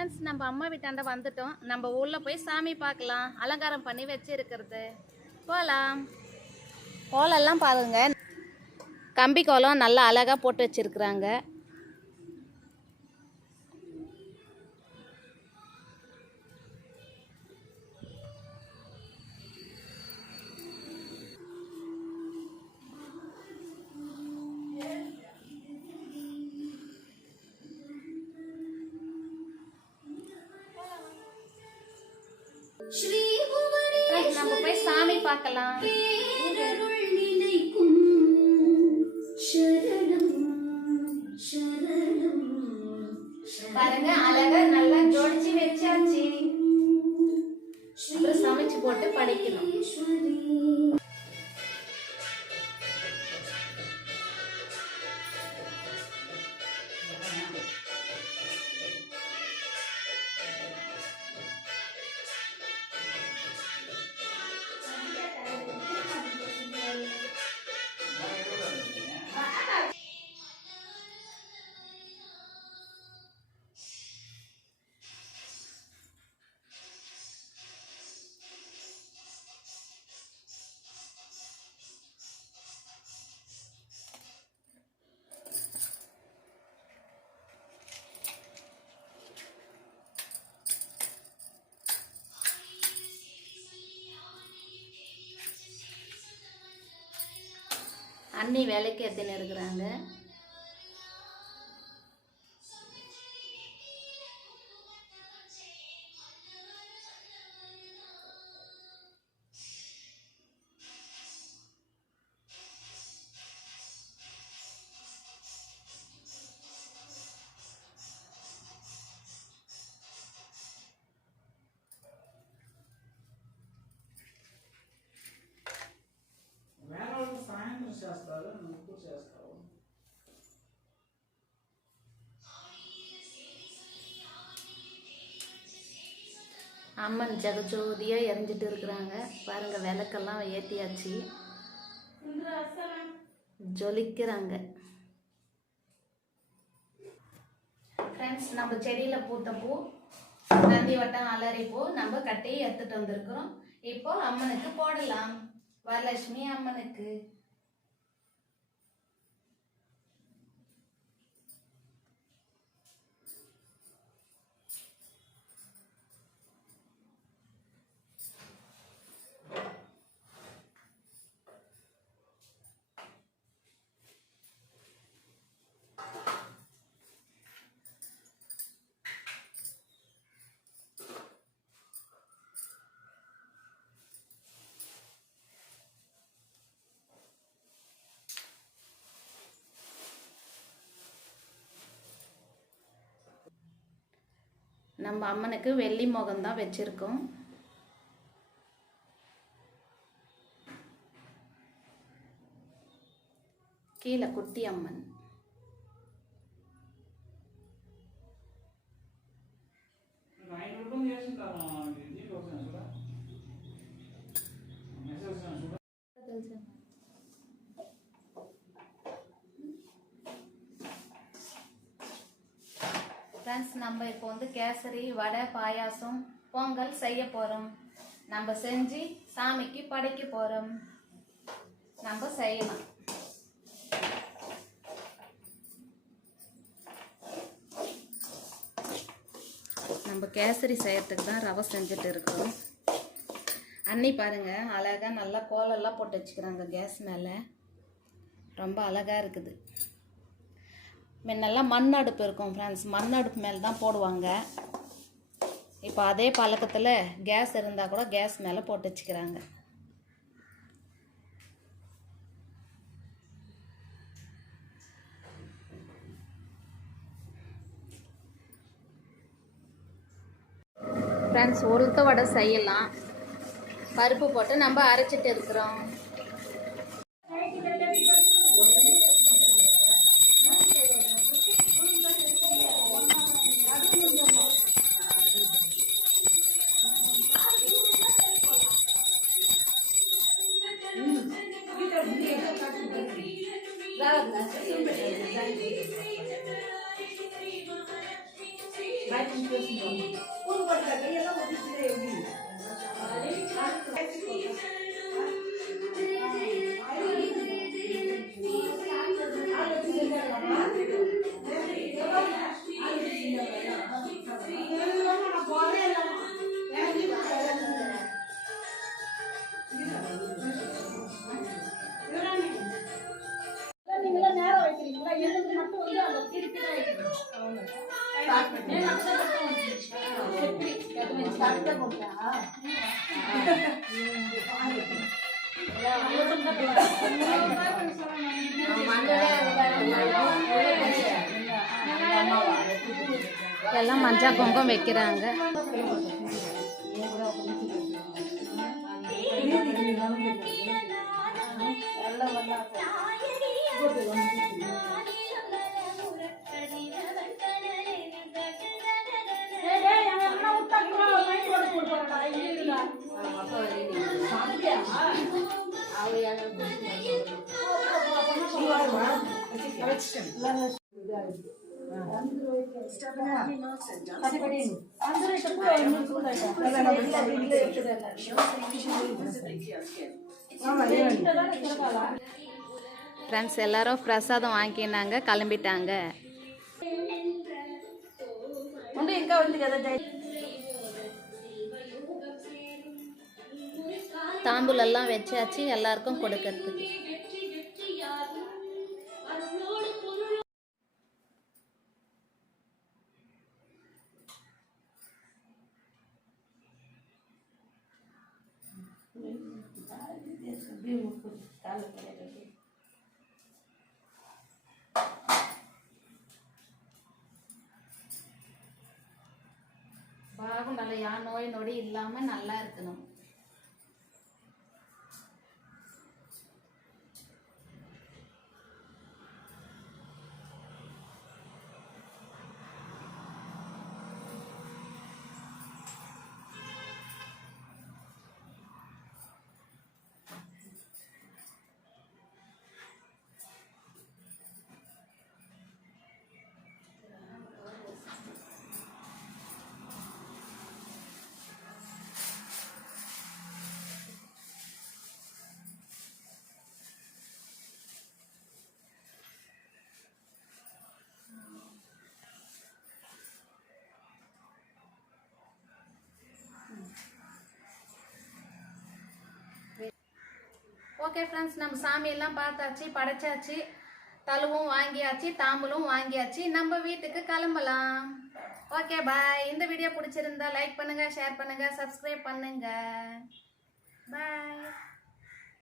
Friends, நம்ம அம்மா வீட்டாண்ட வந்துட்டோம். நம்ம ஊர்ல போய் சாமி பார்க்கலாம். அலங்காரம் பண்ணி வச்சிருக்கிறது. போகலாம். கோலம்லாம் பாருங்க, கம்பி கோலம் நல்லா அழகா போட்டு வச்சிருக்கிறாங்க. நம்ம போய் சாமி பார்க்கலாம். பாருங்க, அழகா நல்லா ஜோடிச்சு வச்சாச்சு. அப்புறம் சமைச்சு போட்டு படிக்கணும். அண்ணி வேலைக்கு எடுத்துன்னு இருக்கிறாங்க. அம்மன் ஜெகஜோதியா எரிஞ்சிட்டு இருக்கிறாங்க. பாருங்க, விளக்கெல்லாம் ஏற்றியாச்சு, ஜொலிக்கிறாங்க. ஃப்ரெண்ட்ஸ், நம்ம செடியில் பூத்த பூ நந்தி வட்டம் அலரி பூ நம்ம கட்டி எடுத்துட்டு வந்திருக்கிறோம். இப்போ அம்மனுக்கு போடலாம். வரலட்சுமி அம்மனுக்கு. நம்ம அம்மனுக்கு வெள்ளி முகம் தான் வச்சிருக்கோம். கீழே குட்டி அம்மன். ஃப்ரெண்ட்ஸ், நம்ம இப்போ வந்து கேசரி, வடை, பாயாசம், பொங்கல் செய்ய போகிறோம். நம்ம செஞ்சு சாமிக்கு படைக்க போகிறோம். நம்ம செய்யலாம். நம்ம கேசரி செய்யறதுக்கு தான் ரவை செஞ்சுட்டு இருக்கிறோம். அண்ணி பாருங்க, அழகாக நல்லா கோலெல்லாம் போட்டு வச்சுக்கிறாங்க கேஸ் மேலே. ரொம்ப அழகாக இருக்குது. முன்னெல்லாம் மண் அடுப்பு இருக்கும் ஃப்ரெண்ட்ஸ், மண் அடுப்பு மேலே தான் போடுவாங்க. இப்போ அதே பழக்கத்தில் கேஸ் இருந்தால் கூட கேஸ் மேலே போட்டு வச்சுக்கிறாங்க. ஃப்ரெண்ட்ஸ், உளுத்த வடை செய்யலாம். பருப்பு போட்டு நம்ம அரைச்சிட்டு இருக்கிறோம். எல்லாம் மஞ்சள் குங்குமம் வைக்கிறாங்க. ஃப்ரெண்ட்ஸ் எல்லாரும் பிரசாதம் வாங்கினாங்க, கிளம்பிட்டாங்க. தாம்பூலெல்லாம் வச்சாச்சு எல்லாருக்கும் கொடுக்கறதுக்கு. பாகுண்டால யா நோய் நொடி இல்லாம நல்லா இருக்கணும். ஓகே ஃப்ரெண்ட்ஸ், நம்ம சாமியெல்லாம் பார்த்தாச்சு, படைச்சாச்சு, தழுவும் வாங்கியாச்சு, தாம்பூலும் வாங்கியாச்சு. நம்ம வீட்டுக்கு கிளம்பலாம். Okay bye. இந்த வீடியோ பிடிச்சிருந்தா லைக் பண்ணுங்க, ஷேர் பண்ணுங்க, சப்ஸ்கிரைப் பண்ணுங்க.